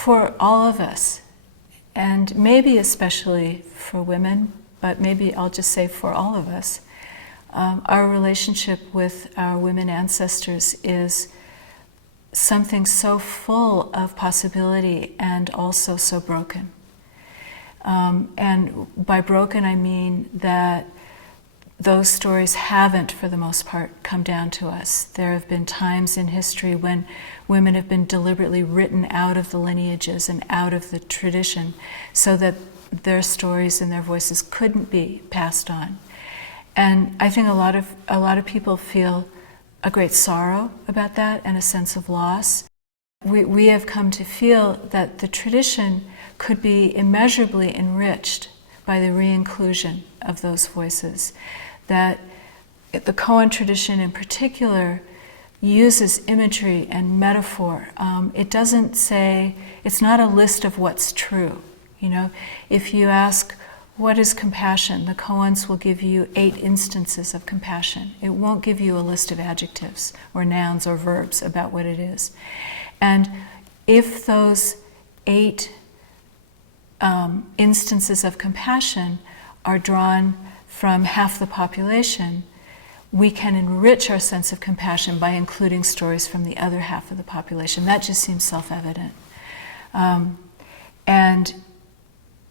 for all of us, and maybe especially for women, but maybe I'll just say for all of us, our relationship with our women ancestors is something so full of possibility and also so broken. And by broken, I mean that those stories haven't, for the most part, come down to us. There have been times in history when women have been deliberately written out of the lineages and out of the tradition so that their stories and their voices couldn't be passed on. And I think a lot of people feel a great sorrow about that and a sense of loss. We have come to feel that the tradition could be immeasurably enriched by the re-inclusion of those voices. That the koan tradition in particular uses imagery and metaphor. It doesn't say, it's not a list of what's true. You know, if you ask, what is compassion? The koans will give you 8 instances of compassion. It won't give you a list of adjectives or nouns or verbs about what it is. And if those 8 instances of compassion are drawn from half the population, we can enrich our sense of compassion by including stories from the other half of the population. That just seems self-evident. And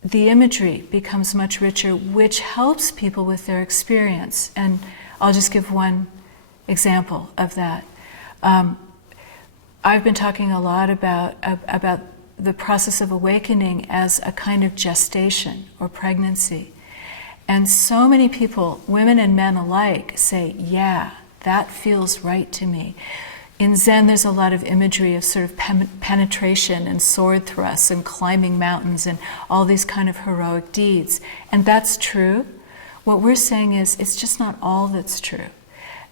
the imagery becomes much richer, which helps people with their experience. And I'll just give one example of that. I've been talking a lot about the process of awakening as a kind of gestation or pregnancy. And so many people, women and men alike, say, yeah, that feels right to me. In Zen, there's a lot of imagery of sort of penetration and sword thrusts and climbing mountains and all these kind of heroic deeds. And that's true. What we're saying is it's just not all that's true.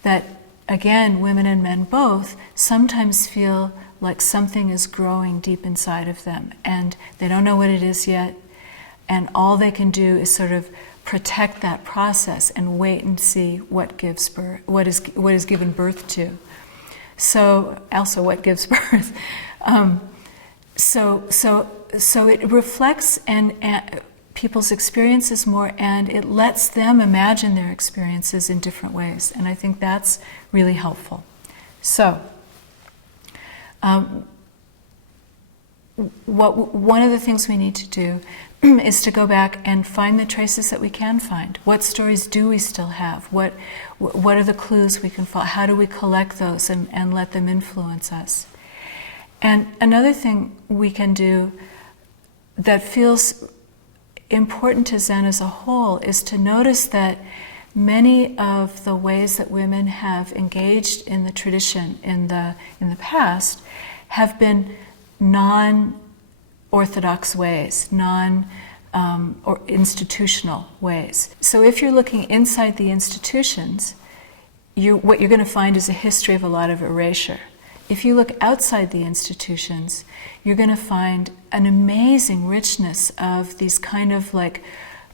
That, again, women and men both sometimes feel like something is growing deep inside of them and they don't know what it is yet. And all they can do is sort of protect that process and wait and see what gives birth, what is given birth to. So, also what gives birth. So it reflects and people's experiences more, and it lets them imagine their experiences in different ways. And I think that's really helpful. So, one of the things we need to do is to go back and find the traces that we can find. What stories do we still have? What are the clues we can follow? How do we collect those and let them influence us? And another thing we can do that feels important to Zen as a whole is to notice that many of the ways that women have engaged in the tradition in the past have been non-orthodox ways, or institutional ways. So if you're looking inside the institutions, what you're going to find is a history of a lot of erasure. If you look outside the institutions, you're going to find an amazing richness of these kind of like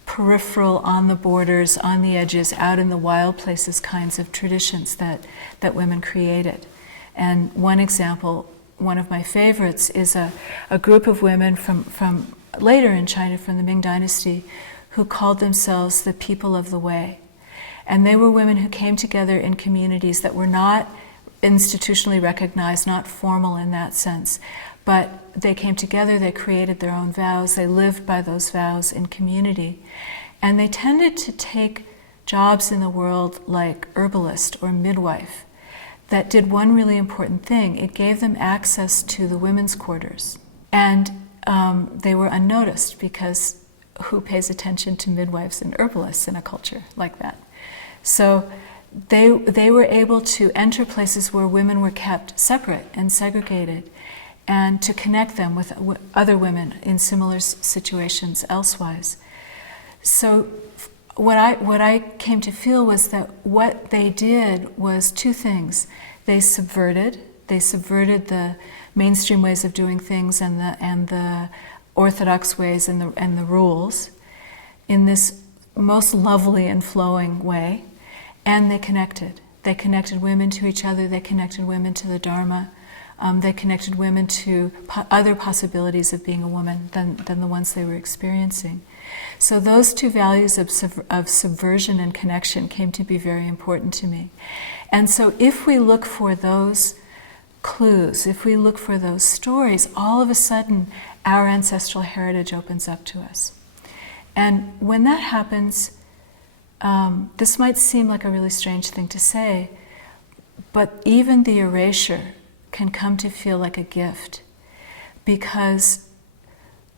peripheral, on the borders, on the edges, out in the wild places kinds of traditions that women created. And one example, one of my favorites, is a group of women from later in China, from the Ming Dynasty, who called themselves the people of the way. And they were women who came together in communities that were not institutionally recognized, not formal in that sense, but they came together, they created their own vows, they lived by those vows in community. And they tended to take jobs in the world like herbalist or midwife that did one really important thing. It gave them access to the women's quarters. And they were unnoticed because who pays attention to midwives and herbalists in a culture like that? So they were able to enter places where women were kept separate and segregated, and to connect them with other women in similar situations elsewise. So what I came to feel was that what they did was 2 things. They subverted the mainstream ways of doing things and the orthodox ways and the rules in this most lovely and flowing way, and they connected. They connected women to each other. They connected women to the Dharma. They connected women to other possibilities of being a woman than the ones they were experiencing. So those two values of subversion and connection came to be very important to me. And so if we look for those clues, if we look for those stories, all of a sudden our ancestral heritage opens up to us. And when that happens, this might seem like a really strange thing to say, but even the erasure can come to feel like a gift. Because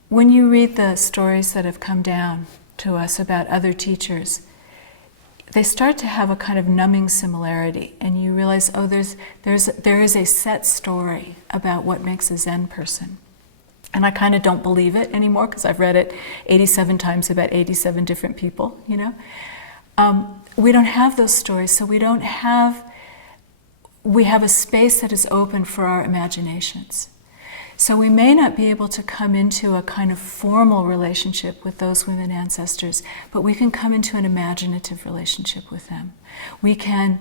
when you read the stories that have come down to us about other teachers, they start to have a kind of numbing similarity, and you realize, oh, there is a set story about what makes a Zen person. And I kind of don't believe it anymore because I've read it 87 times about 87 different people, you know. We don't have those stories, so we have a space that is open for our imaginations. So we may not be able to come into a kind of formal relationship with those women ancestors, but we can come into an imaginative relationship with them. We can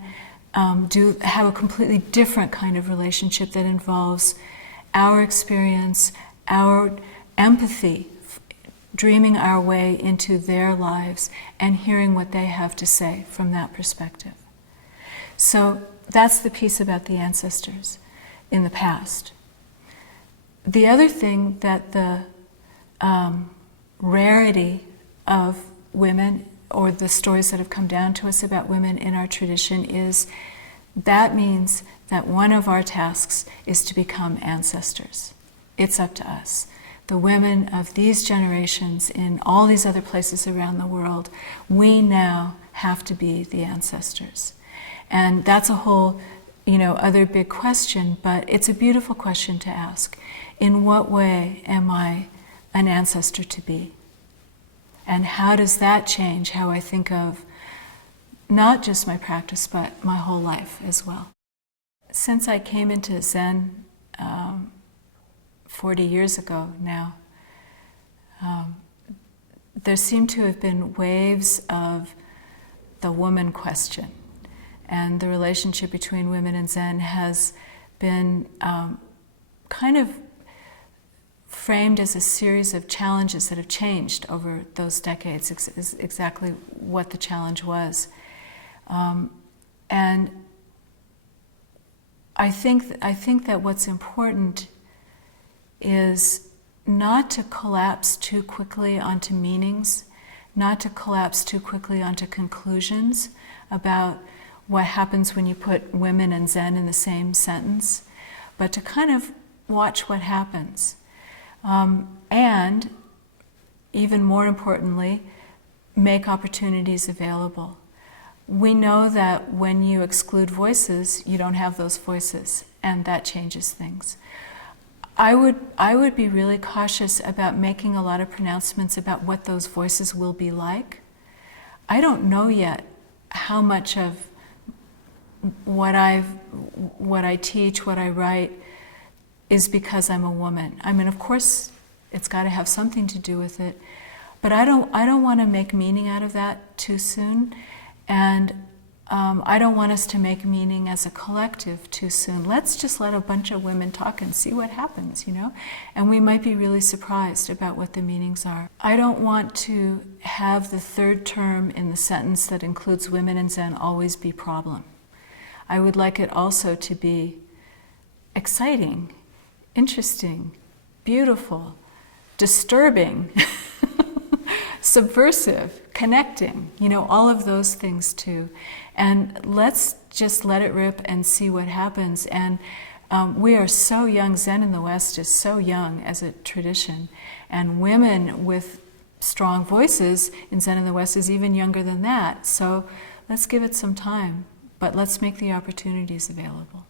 have a completely different kind of relationship that involves our experience, our empathy, dreaming our way into their lives and hearing what they have to say from that perspective. So that's the piece about the ancestors in the past. The other thing that the rarity of women, or the stories that have come down to us about women in our tradition, is that means that one of our tasks is to become ancestors. It's up to us. The women of these generations in all these other places around the world, we now have to be the ancestors. And that's a whole, other big question, but it's a beautiful question to ask. In what way am I an ancestor to be? And how does that change how I think of not just my practice, but my whole life as well? Since I came into Zen 40 years ago now, there seem to have been waves of the woman question. And the relationship between women and Zen has been kind of framed as a series of challenges that have changed over those decades, is exactly what the challenge was. And I think that what's important is not to collapse too quickly onto meanings, not to collapse too quickly onto conclusions about what happens when you put women and Zen in the same sentence, but to kind of watch what happens. And even more importantly, make opportunities available. We know that when you exclude voices, you don't have those voices, and that changes things. I would be really cautious about making a lot of pronouncements about what those voices will be like. I don't know yet how much of what I teach, what I write, is because I'm a woman. I mean, of course, it's got to have something to do with it, but I don't want to make meaning out of that too soon, and I don't want us to make meaning as a collective too soon. Let's just let a bunch of women talk and see what happens, and we might be really surprised about what the meanings are. I don't want to have the third term in the sentence that includes women and Zen always be problem. I would like it also to be exciting, interesting, beautiful, disturbing, subversive, connecting, all of those things too. And let's just let it rip and see what happens. And we are so young. Zen in the West is so young as a tradition. And women with strong voices in Zen in the West is even younger than that. So let's give it some time, but let's make the opportunities available.